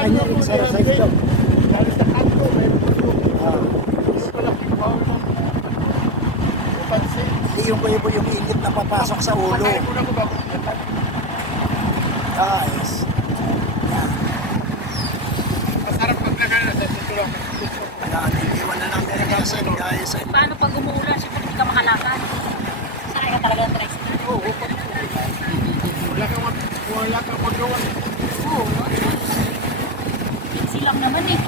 kanya exercise daw. Dahil sa kanto, may puno. Ah, Hindi pala kibaw mo. Pansin. hindi yung kuya yung init na papasok sa ulo. Patayin mo na ko bago pinatay. Guys. Masarap pag nagana sa sintulang. Ayan, iwan na lang din natin guys. Paano pag umuulan, siyempre hindi ka makalakad. Sakay ka talaga ng tricycle. Oo, wala kang magawa. Oo. Busy lang naman eh.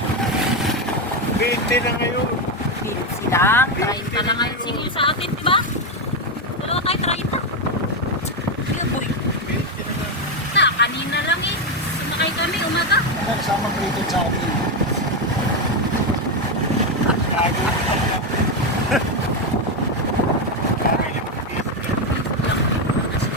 20 na ngayon. Busy lang. 30 na ngayon singil sa atin, di ba? Dalawa tayo 30. Yeah, boy. 20 na nga. Na, kanina lang eh. Sumakay kami, umaga. Kasama pretend sa amin. Gago. Grabe yung mga busy.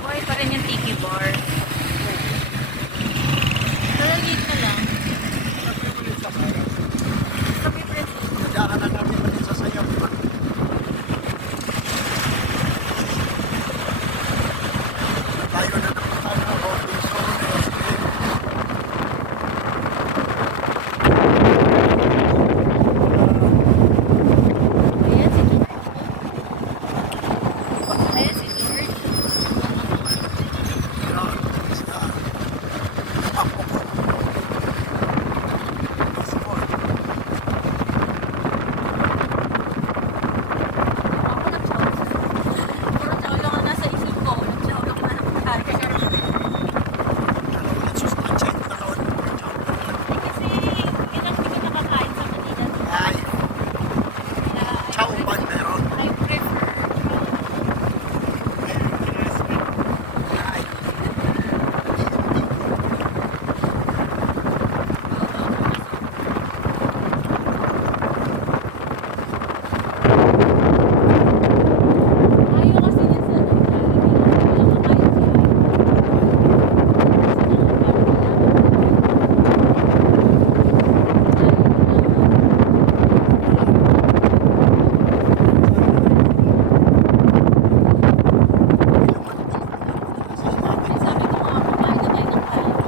Buhay pa rin yung tiki bar. Talagit na lang. Sabi pa rin. Daan na namin natin sa sayaw. Tayo na napunta na Robinson. Ayan si George. Ayan si George. Ako nag-chow. Puro chow lang ang nasa isip ko. Nag-chow lang na nakakain. Eh, kasi yun ang hindi ko nakakain sa Manila. Kaya I prefer ayaw kasi niya sa walang kakain siya. Sabi ko nga, kumain na tayo ng kain.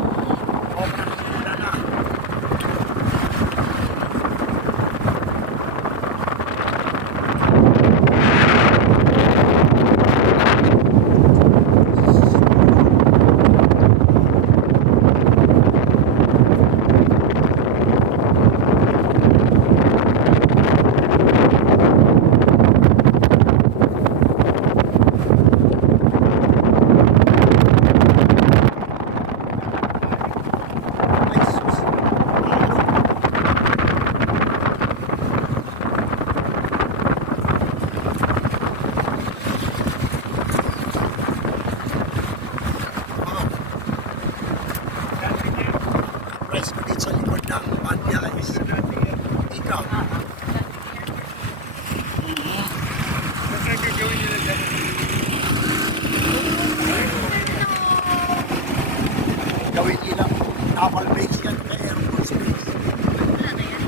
Price ko dito sa likod ng van guys. Ikaw. Gagawin nila dyan. Gawin nilang naval base yan kay Air Force Base. Wala na yan.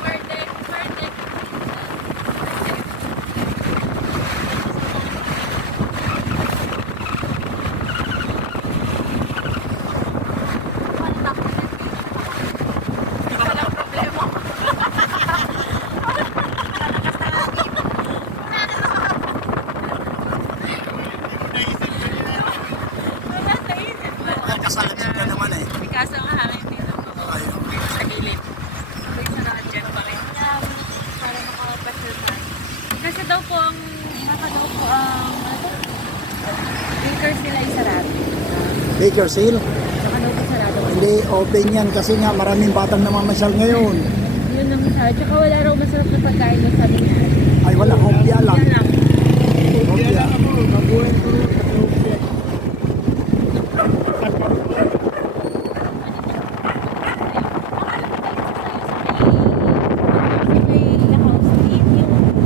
Pwede. Walang problema. Wala sa isip ba? Ay, kasalagin ka naman eh. Kaso nga hangin dito Ayun. sa gilid. Isa na dyan pa rin. Para makapasal na. Kasi daw po ang Baker sila ay sarado. Baker Seal? Saka daw po sarado. Hindi open yan kasi nga maraming batang namamasyal ngayon. Yun ang masarap. Tsaka wala raw masarap na pagkain doon sabi niya. Ay wala, hopya lang. Yan lang. Kaya lang ako, mabuhay ko rin sa Ethiopia. May house meat, yung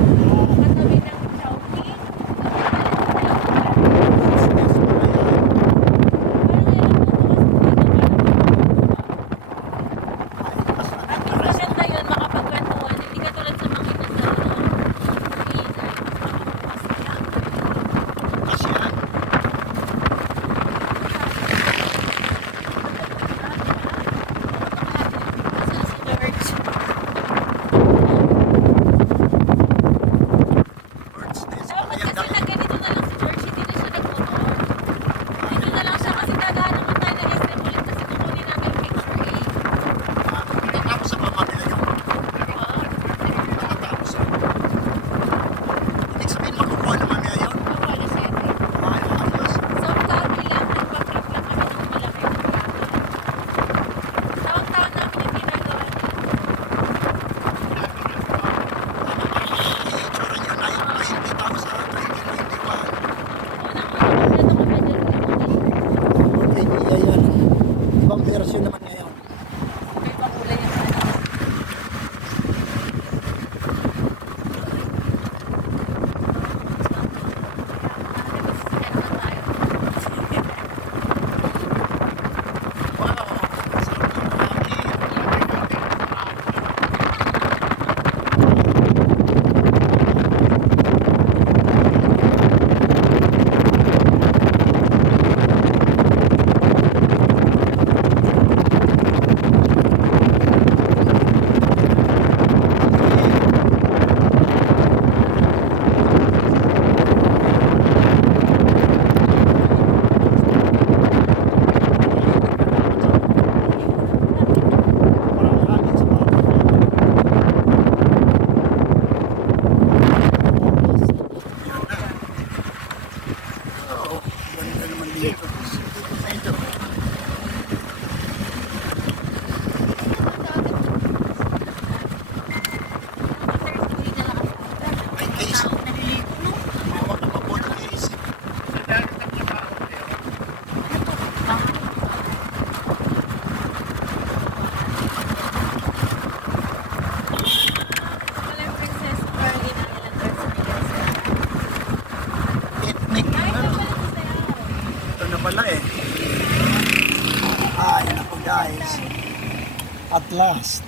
At last,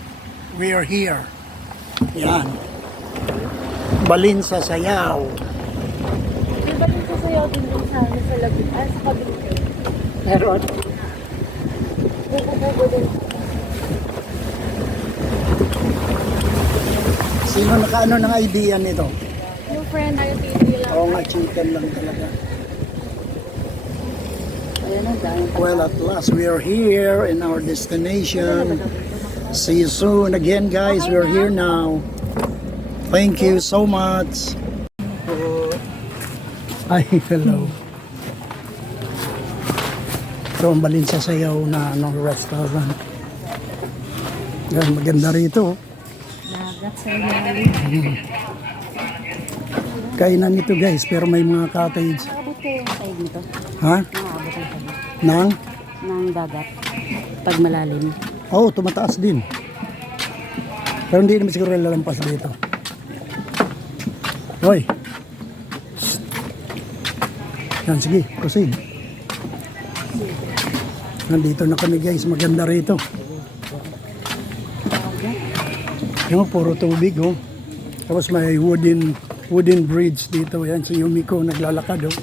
we are here. Yan. Balin sa Sayaw. Di ba dito sasayaw din dun sa labit? Sa kabila. Meron. Buko-buko din. Sino nakaano ng idea nito? Yung friend, ayaw TV lang. Oo nga, chicken lang talaga. Ayan na, dahil. Well, at last, we are here in our destination. See you soon again, guys. We're here now. Thank you so much. Ay, hello. Ito ang Balin sa Sayaw na restaurant. Yan, maganda rito. Dagat sa ilalim. Kainan nito guys, pero may mga cottage. Nakabot ko yung side nito. Ha? Nakabot yung side. Nang? Ng dagat. Pag malalim. Oh, tumataas din. Pero hindi naman siguro lalampas dito. Hoy. Yan, sige, proceed. Nandito na kami guys, maganda rito. Yung puro tubig oh. Tapos may wooden bridge dito. Yan si Yumiko naglalakad oh.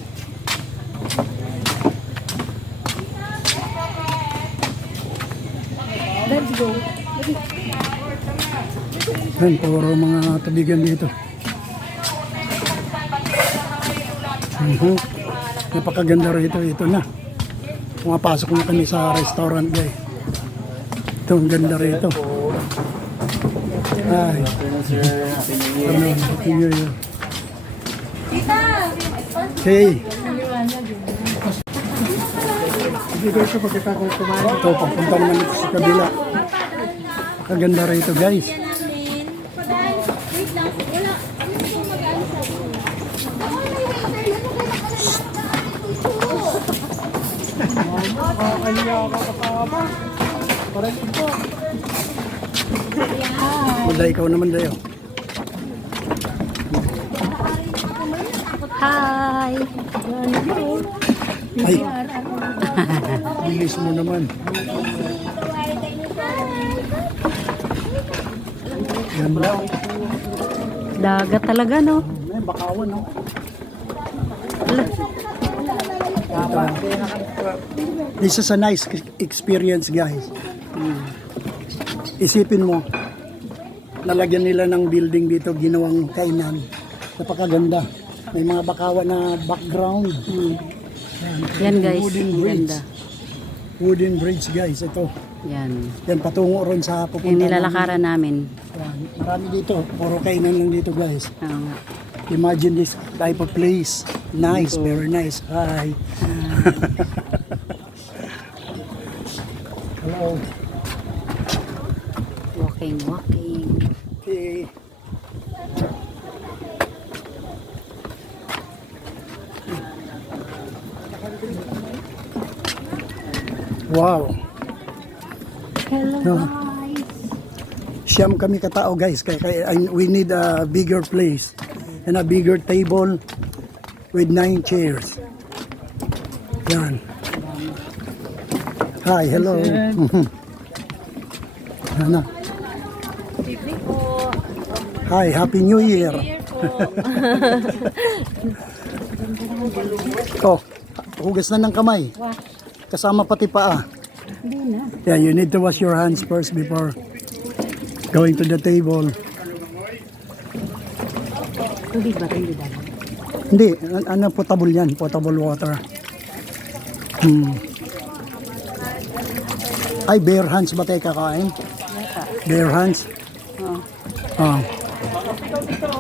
Let's go. Yan, puro mga tubigan dito. Napakaganda rito. Ito na. Pumapasok na kami sa restaurant guys. Ito ang ganda rito. Ay. Ano, Happy New Year. Okay. Ito, papunta naman ito sa kabila. Kaganda rito guys. Wala, ikaw naman dayo. Hi! Ay, bilis mo naman. Yan lang. Dagat talaga, no? Ay, bakawan, no? This is a nice experience, guys. Isipin mo, nalagyan nila ng building dito, ginawang kainan. Napakaganda. May mga bakawan na background. Yan guys, Wooden ang bridge. ganda. Wooden bridge, guys. Ito. Yan. Yan, patungo ron sa pupunta. Yung nilalakaran namin. Yan, marami dito. Puro kainan lang dito, guys. Oo nga. Imagine this type of place. Nice, very nice. Hi. Hello. Walking. Okay. Wow. Hello No. guys. Siyam kami katao guys. Kaya we need a bigger place and a bigger table with 9 chairs. Yan. Hi, hello. Ano? Hi, Happy New Year. Oh, hugas na ng kamay. Kasama pati paa. Hindi na. Yeah, you need to wash your hands first before going to the table. Tubig ba? Hindi ba? Hindi, ano potable yan, potable water. Ay, bare hands ba tayo kakain? Bare hands? Oo. Ah.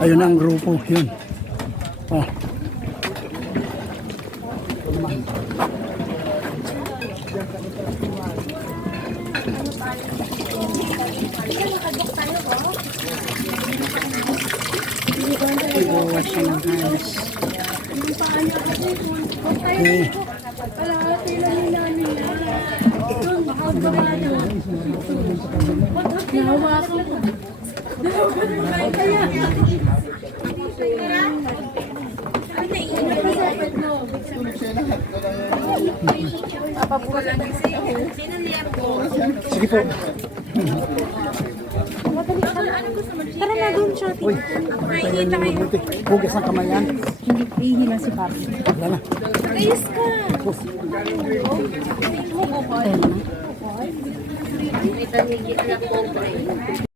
Ayun ang grupo, yun. Oh. Iwawas siya ng hands. Okay. Sige po. Tara na doon, Shopee. Uy, tayo na mabuti. Hugas ang kamay yan. Hindi, ihila si Papi. Wala na. Ayos ka! May tanigit na po.